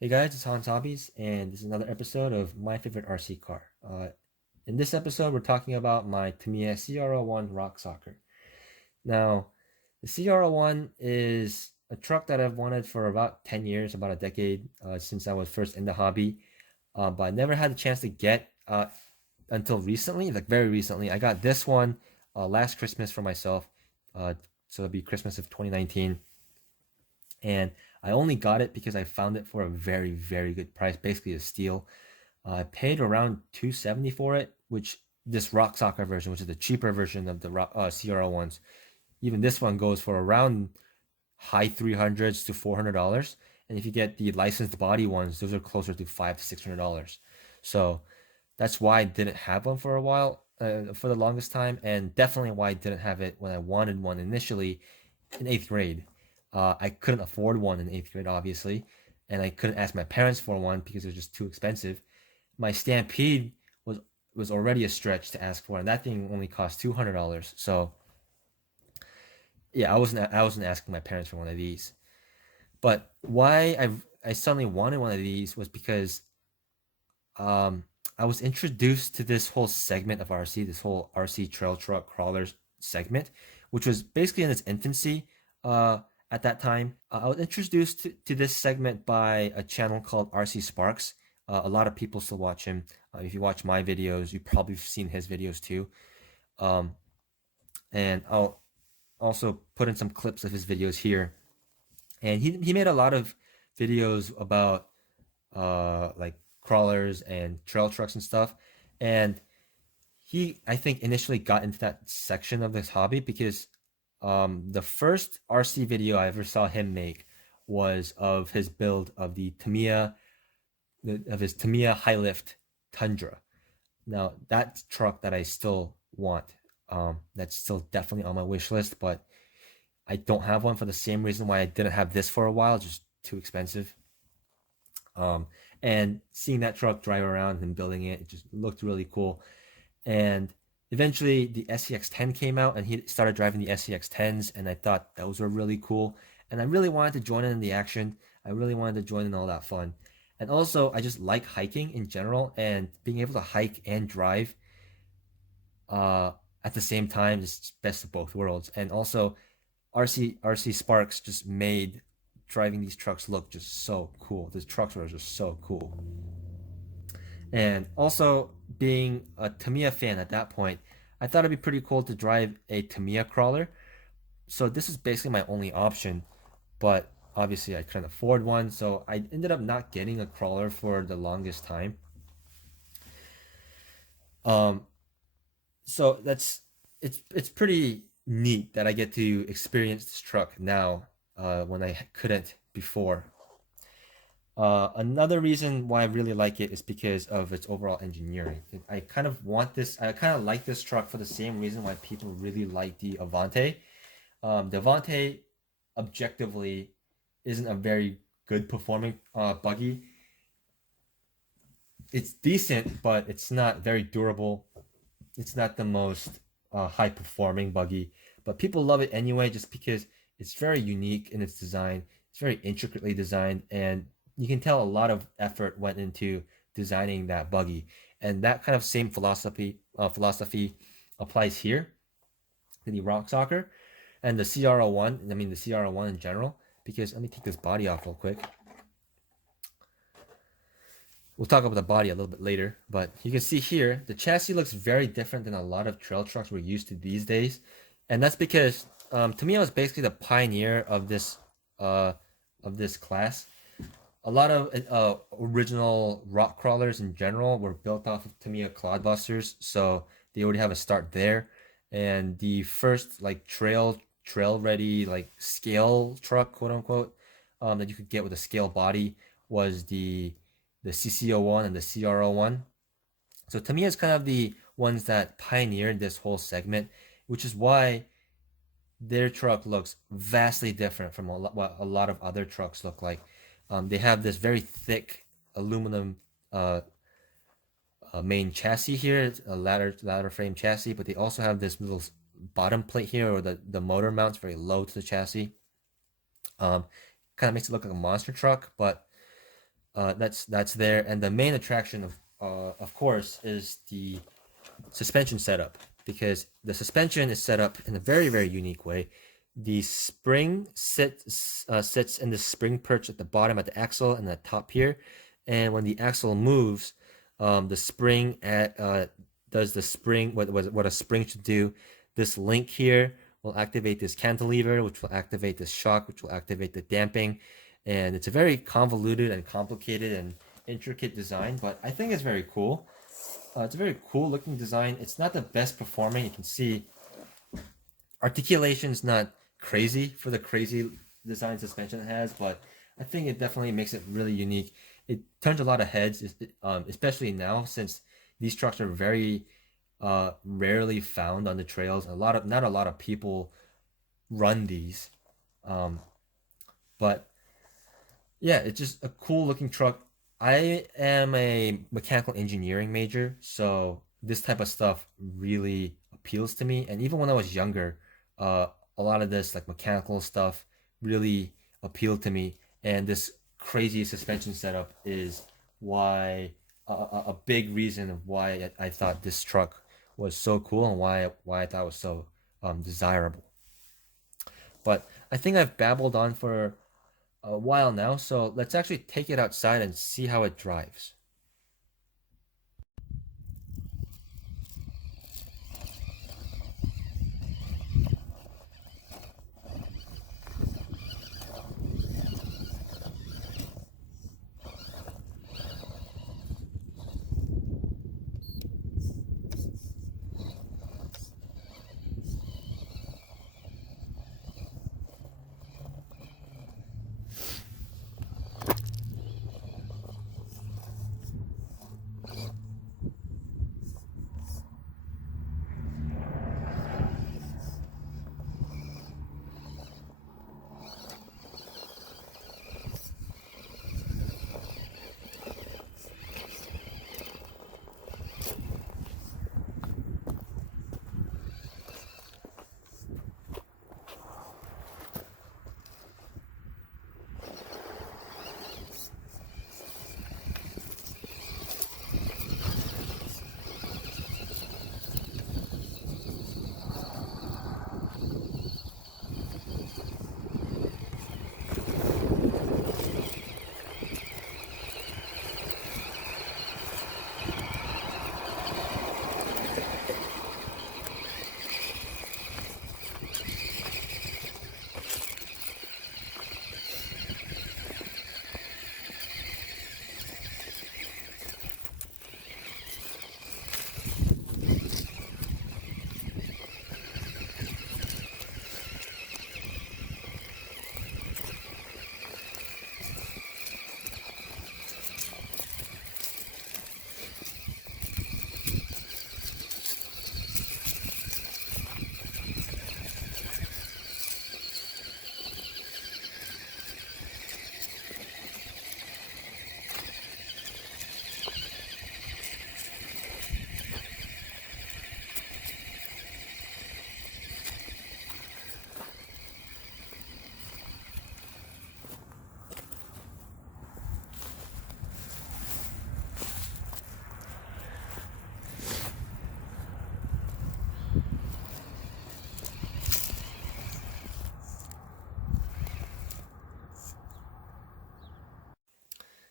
Hey guys, it's Hans Hobbies, and this is another episode of My Favorite RC Car. In this episode, we're talking about my Tamiya CR-01 Rock Soccer. Now, the CR-01 is a truck that I've wanted for about 10 years, about a decade, since I was first in the hobby, but I never had the chance to get until recently, like very recently. I got this one last Christmas for myself, so it'll be Christmas of 2019, and I only got it because I found it for a very, very good price, basically a steal. I paid around 270 for it, which this Rock Soccer version, which is the cheaper version of the CR-01s, even this one goes for around high 300s to $400. And if you get the licensed body ones, those are closer to $500 to $600. So that's why I didn't have one for a while, for the longest time, and definitely why I didn't have it when I wanted one initially in eighth grade. I couldn't afford one in eighth grade, obviously, and I couldn't ask my parents for one because it was just too expensive. My Stampede was already a stretch to ask for, and that thing only cost $200. So yeah, I wasn't asking my parents for one of these. But why I suddenly wanted one of these was because um I was introduced to this whole segment of RC, this whole RC trail truck crawlers segment, which was basically in its infancy at that time. I was introduced to this segment by a channel called RC Sparks. A lot of people still watch him. If you watch my videos, you've probably seen his videos too. Um, and I'll also put in some clips of his videos here. And he made a lot of videos about like crawlers and trail trucks and stuff. And he, I think, initially got into that section of this hobby because the first RC video I ever saw him make was of his build of the Tamiya, of his Tamiya high lift Tundra. Now that truck that I still want, that's still definitely on my wish list, but I don't have one for the same reason why I didn't have this for a while, just too expensive. Um, and seeing that truck drive around and building it, it just looked really cool. And eventually the SCX-10 came out and he started driving the SCX-10s, and I thought those were really cool. And I really wanted to join in the action. I really wanted to join in all that fun. And also, I just like hiking in general, and being able to hike and drive uh, at the same time is best of both worlds. And also, RC Sparks just made driving these trucks look just so cool. These trucks were just so cool. And also, being a Tamiya fan at that point, I thought it'd be pretty cool to drive a Tamiya crawler. So this is basically my only option, but obviously I couldn't afford one, so I ended up not getting a crawler for the longest time. Um, so it's pretty neat that I get to experience this truck now, when I couldn't before. Another reason why I really like it is because of its overall engineering. I kind of want this. I kind of like this truck for the same reason why people really like the Avante. The Avante, objectively, isn't a very good performing buggy. It's decent, but it's not very durable. It's not the most high performing buggy, but people love it anyway just because it's very unique in its design. It's very intricately designed, and you can tell a lot of effort went into designing that buggy. And that kind of same philosophy applies here to the Rock Soccer and the CR-01. I mean the CR-01 in general. Because let me take this body off real quick. We'll talk about the body a little bit later, but you can see here the chassis looks very different than a lot of trail trucks we're used to these days, and that's because Tamiya was basically the pioneer uh, of this class. A lot of original rock crawlers in general were built off of Tamiya clodbusters, so they already have a start there. And the first like trail ready like scale truck, quote unquote, that you could get with a scale body was the CC-01 and the CR-01. So Tamiya is kind of the ones that pioneered this whole segment, which is why their truck looks vastly different from what a lot of other trucks look like. They have this very thick aluminum main chassis here, a ladder frame chassis, but they also have this little bottom plate here, or the motor mounts very low to the chassis. Um, Kind of makes it look like a monster truck, but that's there, and the main attraction of course is the suspension setup, because the suspension is set up in a very unique way. The spring sits in the spring perch at the bottom at the axle and the top here, and when the axle moves, the spring does the spring what a spring should do. This link here will activate this cantilever, which will activate this shock, which will activate the damping, and it's a very convoluted and complicated and intricate design, but I think it's very cool. It's a very cool looking design. It's not the best performing. You can see articulation is not crazy for the crazy design suspension it has, but I think it definitely makes it really unique. It turns a lot of heads, especially now since these trucks are very rarely found on the trails. Not a lot of people run these, um, but yeah, it's just a cool looking truck. I am a mechanical engineering major, so this type of stuff really appeals to me. And even when I was younger, uh, a lot of this like mechanical stuff really appealed to me. And this crazy suspension setup is why a big reason of why I thought this truck was so cool and why I thought it was so desirable. But I think I've babbled on for a while now, so let's actually take it outside and see how it drives.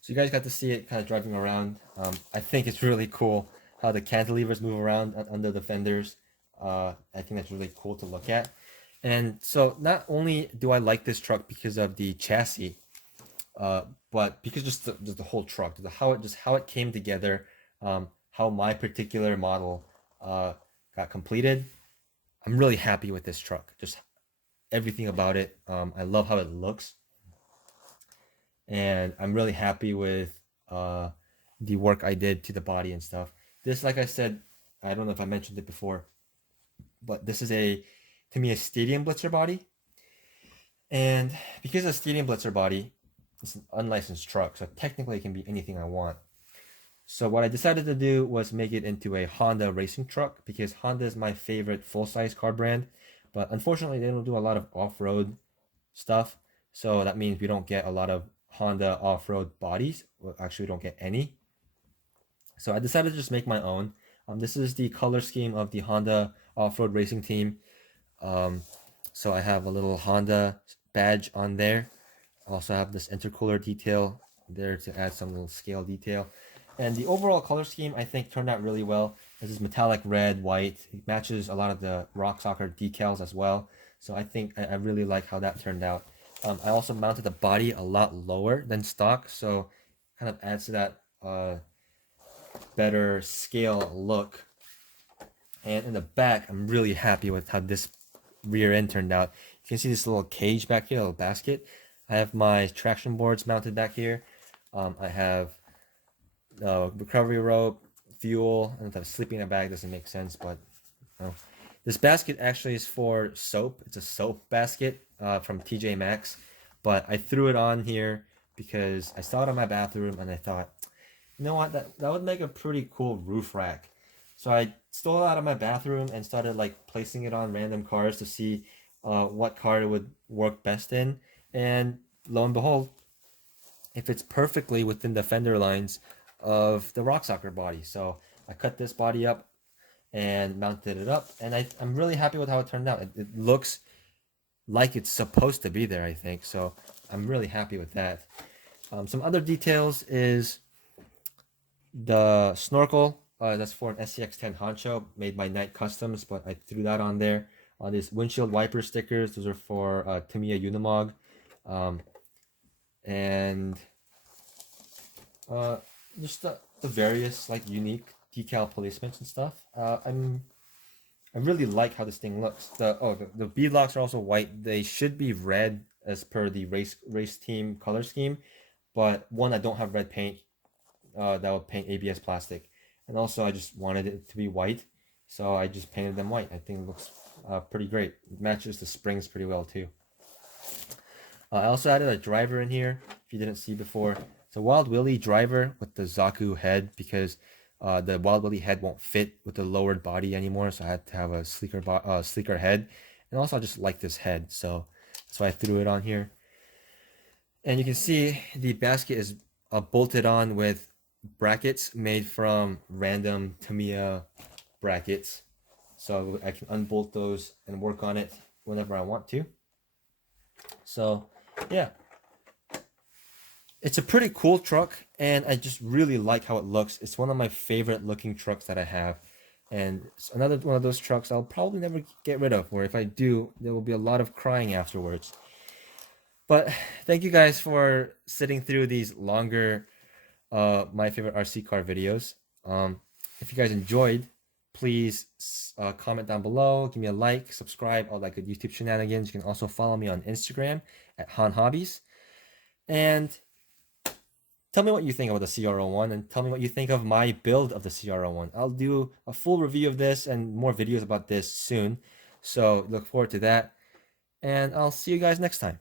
So you guys got to see it kind of driving around. I think it's really cool how the cantilevers move around under the fenders. I think that's really cool to look at. And so not only do I like this truck because of the chassis, uh, but because just the whole truck, how it came together, how my particular model got completed. I'm really happy with this truck. Just everything about it. I love how it looks, and I'm really happy with uh, the work I did to the body and stuff. This, like I said, I don't know if I mentioned it before, but this is a Tamiya Stadium Blitzer body, and because of Stadium Blitzer body, it's an unlicensed truck, so technically it can be anything I want. So what I decided to do was make it into a Honda racing truck because Honda is my favorite full-size car brand, but unfortunately they don't do a lot of off-road stuff. So that means we don't get a lot of Honda off-road bodies. Well, actually, we don't get any. So I decided to just make my own. This is the color scheme of the Honda off-road racing team. So I have a little Honda badge on there. Also have this intercooler detail there to add some little scale detail. And the overall color scheme, I think, turned out really well. This is metallic red, white. It matches a lot of the Rock Soccer decals as well. So I think I really like how that turned out. I also mounted the body a lot lower than stock, so kind of adds to that better scale look. And in the back, I'm really happy with how this rear end turned out. You can see this little cage back here, a little basket. I have my traction boards mounted back here. I have recovery rope, fuel, and if sleeping in a bag doesn't make sense, but you know. This basket actually is for soap. It's a soap basket from TJ Maxx, but I threw it on here because I saw it in my bathroom and I thought, you know what, that would make a pretty cool roof rack. So I stole it out of my bathroom and started like placing it on random cars to see what car it would work best in. And lo and behold, it fits perfectly within the fender lines of the Rock Soccer body. So I cut this body up and mounted it up, and I'm really happy with how it turned out. It looks like it's supposed to be there, I think. So I'm really happy with that. Some other details is the snorkel. That's for an SCX-10 Honcho made by Night Customs, but I threw that on there. These windshield wiper stickers, those are for Tamiya Unimog. And just the various like unique decal placements and stuff. I really like how this thing looks. The bead locks are also white. They should be red as per the race team color scheme, but one, I don't have red paint that would paint ABS plastic, and also I just wanted it to be white, so I just painted them white. I think it looks pretty great. It matches the springs pretty well too. I also added a driver in here if you didn't see before. It's a Wild Willie driver with the Zaku head because the Wild Willie head won't fit with the lowered body anymore, so I had to have a sleeker head. And also I just like this head, so that's why I threw it on here. And you can see the basket is bolted on with brackets made from random Tamiya brackets, so I can unbolt those and work on it whenever I want to. So yeah, it's a pretty cool truck, and I just really like how it looks. It's one of my favorite looking trucks that I have, and it's another one of those trucks I'll probably never get rid of, or if I do, there will be a lot of crying afterwards. But thank you guys for sitting through these longer my favorite RC car videos. If you guys enjoyed, please comment down below, give me a like, subscribe, all that good YouTube shenanigans. You can also follow me on Instagram at Han Hobbies. And tell me what you think about the CR-01, and tell me what you think of my build of the CR-01. I'll do a full review of this and more videos about this soon. So look forward to that. And I'll see you guys next time.